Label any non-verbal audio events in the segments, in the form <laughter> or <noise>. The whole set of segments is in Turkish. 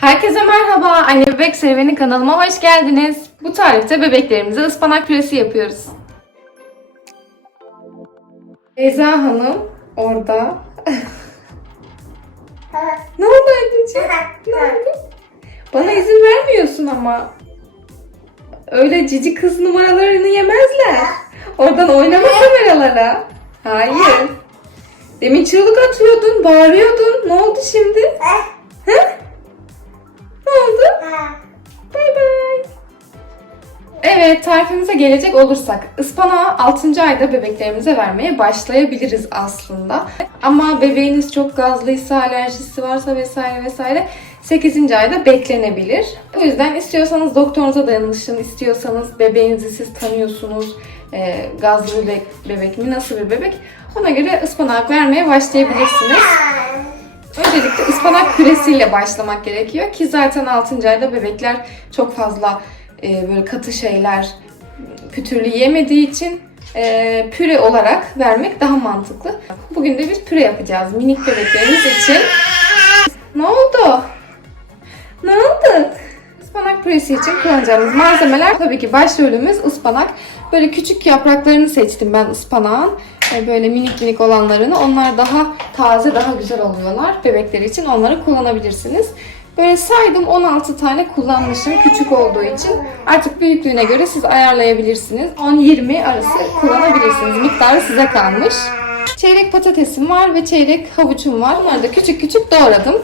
Herkese merhaba. Anne Bebek Serüveni kanalıma hoş geldiniz. Bu tarifte bebeklerimize ıspanak püresi yapıyoruz. Beyza Hanım orada. <laughs> ne oldu anneciğim? Ne oldu? Bana izin vermiyorsun ama. Öyle cici kız numaralarını yemezler. Oradan oynama kameralara. Hayır. Demin çığlık atıyordun, bağırıyordun. Ne oldu şimdi? Hı? Bay bay. Evet tarifimize gelecek olursak ıspanağı 6. ayda bebeklerimize vermeye başlayabiliriz aslında. Ama bebeğiniz çok gazlıysa, alerjisi varsa vesaire vesaire 8. ayda beklenebilir. O yüzden istiyorsanız doktorunuza danışın, istiyorsanız bebeğinizi siz tanıyorsunuz. e, gazlı bebek, bebek mi, nasıl bir bebek? Ona göre ıspanak vermeye başlayabilirsiniz. Öncelikle ıspanak püresiyle başlamak gerekiyor ki zaten 6. ayda bebekler çok fazla e, böyle katı şeyler pütürlü yemediği için e, püre olarak vermek daha mantıklı. Bugün de biz püre yapacağız minik bebeklerimiz için. Ne oldu? Ne oldu? Ispanak püresi için kullanacağımız malzemeler tabii ki başrolümüz ıspanak. Böyle küçük yapraklarını seçtim ben ıspanağın. E, Böyle minik minik olanlarını. Onlar daha taze, daha güzel oluyorlar. Bebekler için onları kullanabilirsiniz. Böyle saydım 16 tane kullanmışım küçük olduğu için. Artık büyüklüğüne göre siz ayarlayabilirsiniz. 10-20 arası kullanabilirsiniz. Miktarı size kalmış. Çeyrek patatesim var ve çeyrek havuçum var. Onları da küçük küçük doğradım.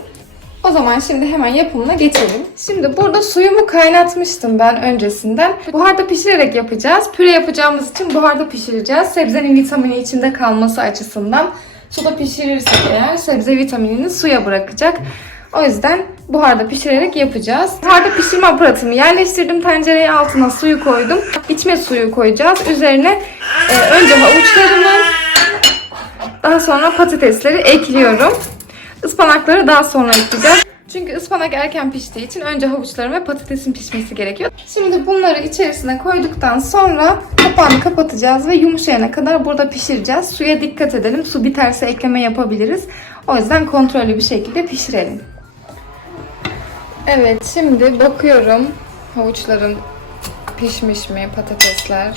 O zaman şimdi hemen yapımına geçelim. Şimdi burada suyumu kaynatmıştım ben öncesinden. Buharda pişirerek yapacağız. Püre yapacağımız için buharda pişireceğiz. Sebzenin vitamini içinde kalması açısından. Suda pişirirsek eğer sebze vitaminini suya bırakacak. O yüzden buharda pişirerek yapacağız. Buharda pişirme aparatımı yerleştirdim. Tencereye altına suyu koydum. İçme suyu koyacağız. Üzerine e, önce havuçlarımı daha sonra patatesleri ekliyorum. Ispanakları daha sonra ekleyeceğiz. Çünkü ıspanak erken piştiği için önce havuçların ve patatesin pişmesi gerekiyor. Şimdi bunları içerisine koyduktan sonra kapağını kapatacağız ve yumuşayana kadar burada pişireceğiz. Suya dikkat edelim. Su biterse ekleme yapabiliriz. O yüzden kontrollü bir şekilde pişirelim. Evet şimdi bakıyorum havuçların pişmiş mi patatesler.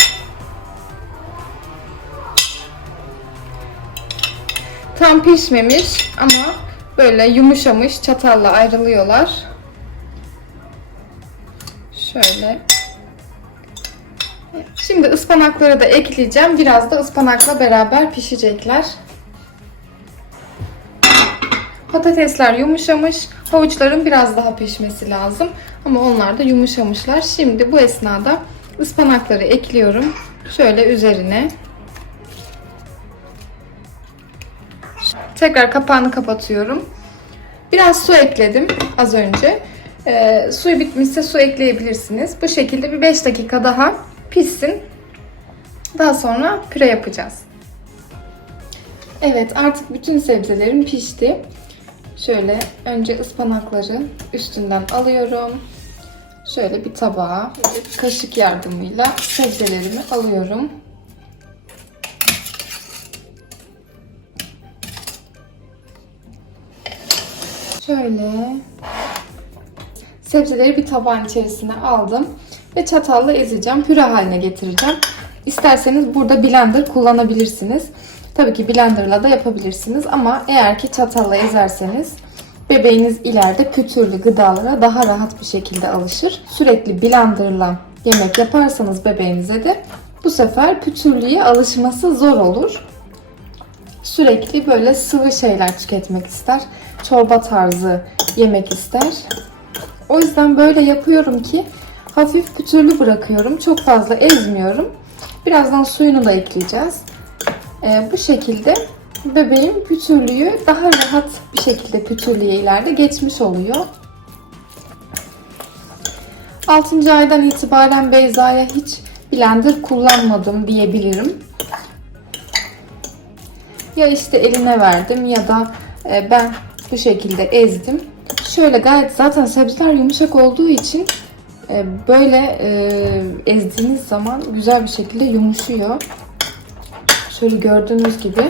Tam pişmemiş ama böyle yumuşamış çatalla ayrılıyorlar. Şöyle. Şimdi ıspanakları da ekleyeceğim. Biraz da ıspanakla beraber pişecekler. Patatesler yumuşamış. Havuçların biraz daha pişmesi lazım. Ama onlar da yumuşamışlar. Şimdi bu esnada ıspanakları ekliyorum. Şöyle üzerine. Tekrar kapağını kapatıyorum. Biraz su ekledim az önce. Ee, suyu bitmişse su ekleyebilirsiniz. Bu şekilde bir 5 dakika daha pişsin. Daha sonra püre yapacağız. Evet artık bütün sebzelerim pişti. Şöyle önce ıspanakları üstünden alıyorum. Şöyle bir tabağa kaşık yardımıyla sebzelerimi alıyorum. Şöyle sebzeleri bir tabağın içerisine aldım ve çatalla ezeceğim. Püre haline getireceğim. İsterseniz burada blender kullanabilirsiniz. Tabii ki blenderla da yapabilirsiniz ama eğer ki çatalla ezerseniz bebeğiniz ileride pütürlü gıdalara daha rahat bir şekilde alışır. Sürekli blenderla yemek yaparsanız bebeğinize de bu sefer pütürlüğe alışması zor olur sürekli böyle sıvı şeyler tüketmek ister. Çorba tarzı yemek ister. O yüzden böyle yapıyorum ki hafif pütürlü bırakıyorum. Çok fazla ezmiyorum. Birazdan suyunu da ekleyeceğiz. Ee, bu şekilde bebeğin pütürlüğü daha rahat bir şekilde pütürlüğe ileride geçmiş oluyor. 6. aydan itibaren Beyza'ya hiç blender kullanmadım diyebilirim ya işte eline verdim ya da e, ben bu şekilde ezdim. Şöyle gayet zaten sebzeler yumuşak olduğu için e, böyle e, ezdiğiniz zaman güzel bir şekilde yumuşuyor. Şöyle gördüğünüz gibi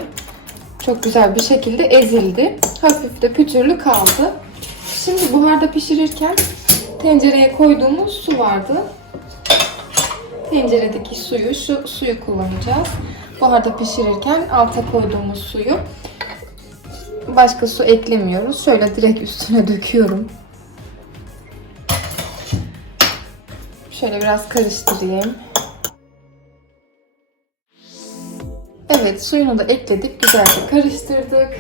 çok güzel bir şekilde ezildi. Hafif de pütürlü kaldı. Şimdi buharda pişirirken tencereye koyduğumuz su vardı. Tenceredeki suyu, şu suyu kullanacağız. Buharda pişirirken alta koyduğumuz suyu başka su eklemiyoruz. Şöyle direkt üstüne döküyorum. Şöyle biraz karıştırayım. Evet suyunu da ekledik. Güzelce karıştırdık.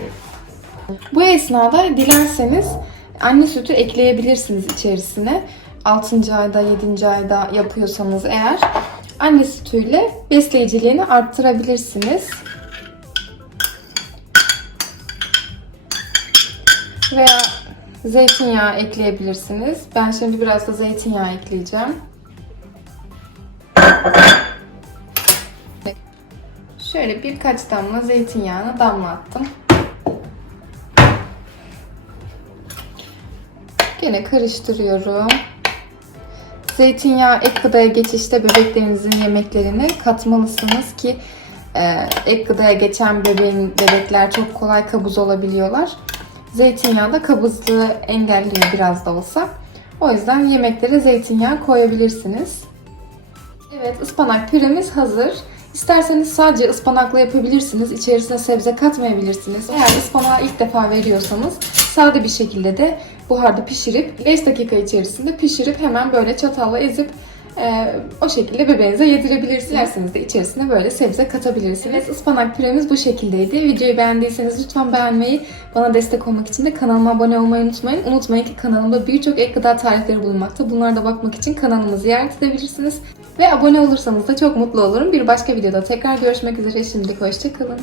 Bu esnada dilerseniz anne sütü ekleyebilirsiniz içerisine. 6. ayda 7. ayda yapıyorsanız eğer anne sütüyle besleyiciliğini arttırabilirsiniz. Veya zeytinyağı ekleyebilirsiniz. Ben şimdi biraz da zeytinyağı ekleyeceğim. Şöyle birkaç damla zeytinyağını damlattım. Gene karıştırıyorum. Zeytinyağı ek gıdaya geçişte bebeklerinizin yemeklerine katmalısınız ki e, ek gıdaya geçen bebeğin, bebekler çok kolay kabuz olabiliyorlar. Zeytinyağı da kabızlığı engelliyor biraz da olsa. O yüzden yemeklere zeytinyağı koyabilirsiniz. Evet ıspanak püremiz hazır. İsterseniz sadece ıspanakla yapabilirsiniz. İçerisine sebze katmayabilirsiniz. Eğer ıspanağı ilk defa veriyorsanız sade bir şekilde de buharda pişirip 5 dakika içerisinde pişirip hemen böyle çatalla ezip e, o şekilde bebeğinize yedirebilirsiniz. Dilerseniz de içerisine böyle sebze katabilirsiniz. Evet, ıspanak püremiz bu şekildeydi. Videoyu beğendiyseniz lütfen beğenmeyi, bana destek olmak için de kanalıma abone olmayı unutmayın. Unutmayın ki kanalımda birçok ek gıda tarifleri bulunmakta. Bunlara da bakmak için kanalımı ziyaret edebilirsiniz. Ve abone olursanız da çok mutlu olurum. Bir başka videoda tekrar görüşmek üzere. Şimdilik hoşçakalın.